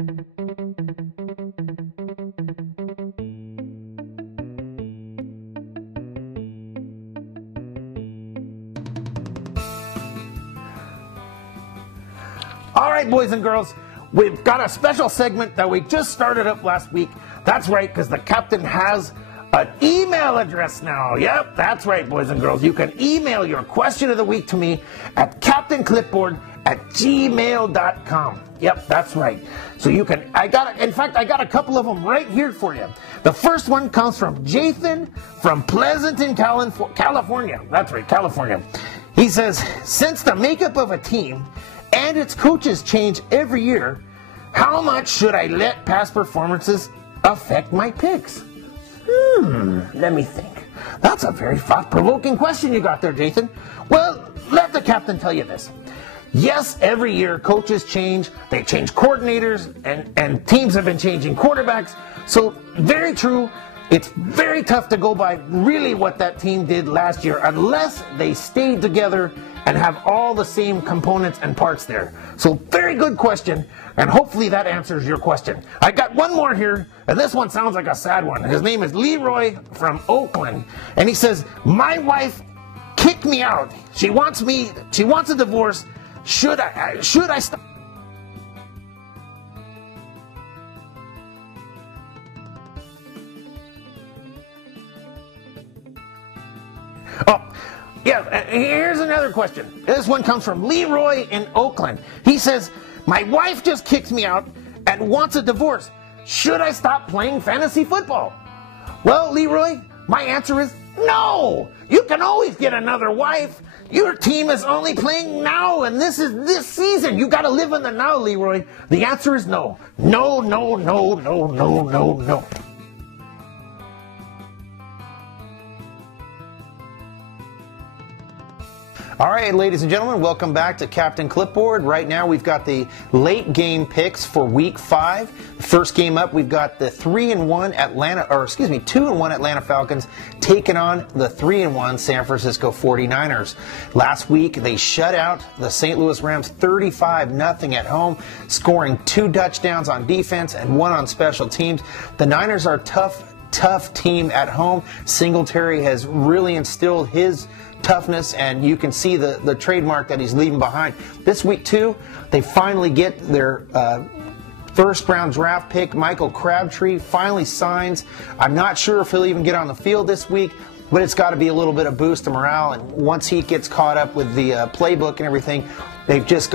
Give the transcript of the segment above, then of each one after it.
All right, boys and girls, we've got a special segment that we just started up last week. That's right, because the captain has an email address now. Yep, that's right, boys and girls. You can email your question of the week to me at captainclipboard@gmail.com. Yep, that's right. So you can, in fact, I got a couple of them right here for you. The first one comes from Jathan from Pleasanton, California. That's right, California. He says, since the makeup of a team and its coaches change every year, how much should I let past performances affect my picks? Let me think. That's a very thought-provoking question you got there, Jathan. Well, let the captain tell you this. Yes, every year coaches change, they change coordinators, and teams have been changing quarterbacks. So, very true. It's very tough to go by really what that team did last year unless they stayed together and have all the same components and parts there. So very good question, and hopefully that answers your question. I got one more here, and this one sounds like a sad one. His name is Leroy from Oakland, and he says, my wife kicked me out. She wants a divorce. Should I stop? Oh, yeah, here's another question. This one comes from Leroy in Oakland. He says, my wife just kicked me out and wants a divorce. Should I stop playing fantasy football? Well, Leroy, my answer is no. You can always get another wife. Your team is only playing now, and this is this season. You got to live in the now, Leroy. The answer is no. No, no, no, no, no, no, no. All right, ladies and gentlemen, welcome back to Captain Clipboard. Right now, we've got the late game picks for Week 5. First game up, we've got the 2-1 Atlanta Falcons taking on the 3-1 San Francisco 49ers. Last week, they shut out the St. Louis Rams 35-0 at home, scoring 2 touchdowns on defense and 1 on special teams. The Niners are tough team at home. Singletary has really instilled his toughness, and you can see the trademark that he's leaving behind. This week, too, they finally get their first-round draft pick, Michael Crabtree, finally signs. I'm not sure if he'll even get on the field this week, but it's got to be a little bit of boost to morale, and once he gets caught up with the playbook and everything, they've just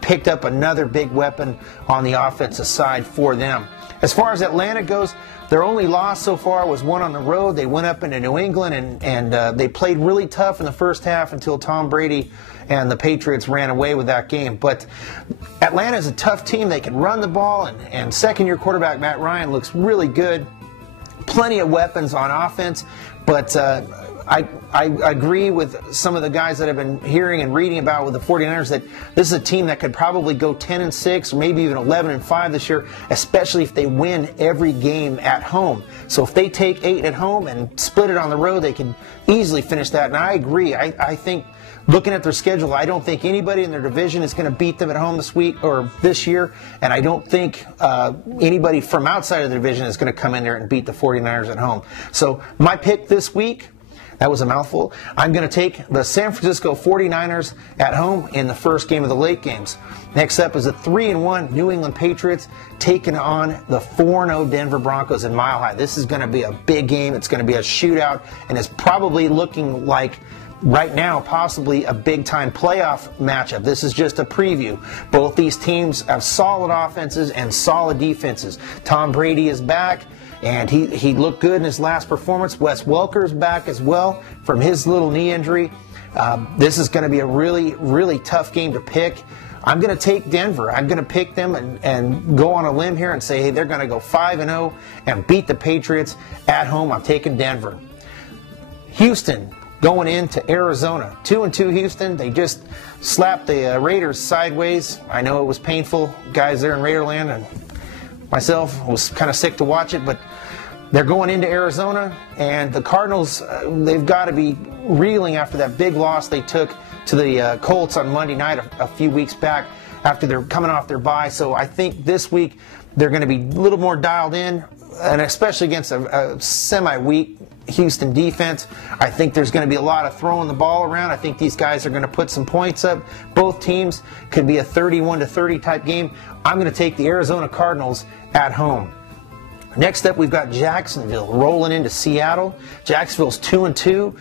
picked up another big weapon on the offensive side for them. As far as Atlanta goes, their only loss so far was one on the road. They went up into New England, and they played really tough in the first half until Tom Brady and the Patriots ran away with that game. But Atlanta is a tough team. They can run the ball, and second-year quarterback Matt Ryan looks really good. Plenty of weapons on offense, but I agree with some of the guys that I've been hearing and reading about with the 49ers that this is a team that could probably go 10-6, or maybe even 11-5 this year, especially if they win every game at home. So if they take 8 at home and split it on the road, they can easily finish that. And I agree. I think, looking at their schedule, I don't think anybody in their division is going to beat them at home this week or this year, and I don't think anybody from outside of the division is going to come in there and beat the 49ers at home. So my pick this week, that was a mouthful, I'm going to take the San Francisco 49ers at home in the first game of the late games. Next up is the 3-1 New England Patriots taking on the 4-0 Denver Broncos in Mile High. This is going to be a big game. It's going to be a shootout, and it's probably looking like right now possibly a big-time playoff matchup. This is just a preview. Both these teams have solid offenses and solid defenses. Tom Brady is back, and he looked good in his last performance. Wes Welker's back as well from his little knee injury. This is going to be a really, really tough game to pick. I'm going to take Denver. I'm going to pick them and go on a limb here and say, hey, they're going to go 5-0 and beat the Patriots at home. I'm taking Denver. Houston going into Arizona. 2-2 Houston. They just slapped the Raiders sideways. I know it was painful. Guys there in Raiderland and myself was kind of sick to watch it, but they're going into Arizona, and the Cardinals, they've got to be reeling after that big loss they took to the Colts on Monday night a few weeks back. after they're coming off their bye. So I think this week they're going to be a little more dialed in, and especially against a semi-weak Houston defense. I think there's going to be a lot of throwing the ball around. I think these guys are going to put some points up. Both teams could be a 31-30 type game. I'm going to take the Arizona Cardinals at home. Next up, we've got Jacksonville rolling into Seattle. Jacksonville's 2-2.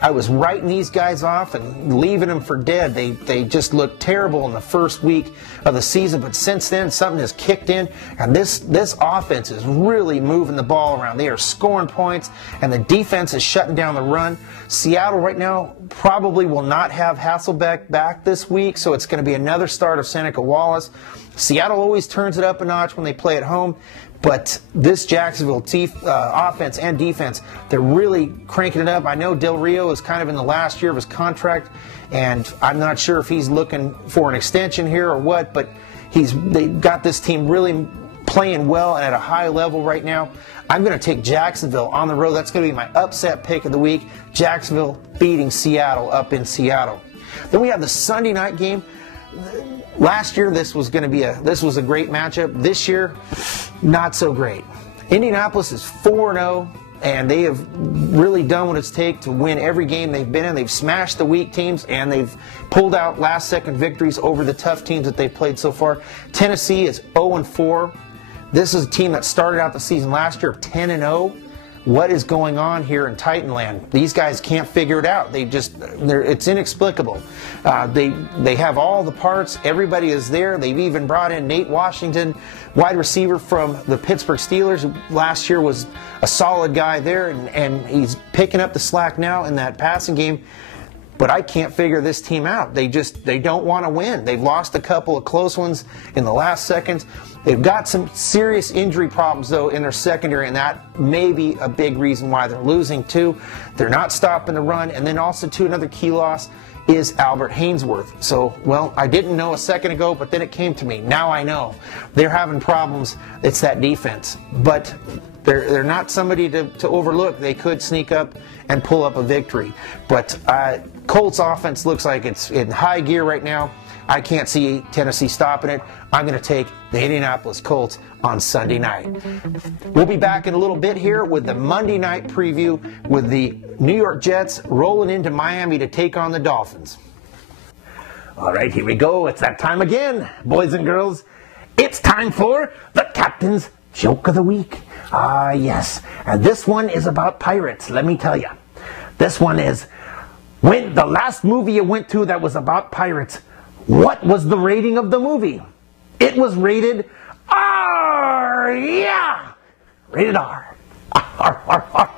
I was writing these guys off and leaving them for dead. They just looked terrible in the first week of the season, but since then, something has kicked in, and this offense is really moving the ball around. They are scoring points, and the defense is shutting down the run. Seattle right now probably will not have Hasselbeck back this week, so it's going to be another start of Seneca Wallace. Seattle always turns it up a notch when they play at home, but this Jacksonville offense and defense, they're really cranking it up. I know Del Rio is kind of in the last year of his contract, and I'm not sure if he's looking for an extension here or what, but they've got this team really playing well and at a high level right now. I'm going to take Jacksonville on the road. That's going to be my upset pick of the week. Jacksonville beating Seattle up in Seattle. Then we have the Sunday night game. Last year, this was a great matchup. This year, not so great. Indianapolis is 4-0, and they have really done what it's take to win every game they've been in. They've smashed the weak teams, and they've pulled out last-second victories over the tough teams that they've played so far. Tennessee is 0-4. This is a team that started out the season last year 10-0. What is going on here in Titanland? These guys can't figure it out. It's inexplicable. They have all the parts. Everybody is there. They've even brought in Nate Washington, wide receiver from the Pittsburgh Steelers, who last year was a solid guy there, and he's picking up the slack now in that passing game. But I can't figure this team out. They don't want to win. They've lost a couple of close ones in the last seconds. They've got some serious injury problems, though, in their secondary, and that may be a big reason why they're losing, too. They're not stopping the run. And then also, too, another key loss is Albert Hainsworth. So, well, I didn't know a second ago, but then it came to me. Now I know. They're having problems. It's that defense. But they're not somebody to overlook. They could sneak up and pull up a victory. But Colts offense looks like it's in high gear right now. I can't see Tennessee stopping it. I'm going to take the Indianapolis Colts on Sunday night. We'll be back in a little bit here with the Monday night preview with the New York Jets rolling into Miami to take on the Dolphins. All right, here we go. It's that time again, boys and girls. It's time for the Captain's Joke of the Week. Ah, yes. And this one is about pirates, let me tell you. This one is, when the last movie you went to that was about pirates, what was the rating of the movie? It was rated R. Yeah! Rated R. R, R, R.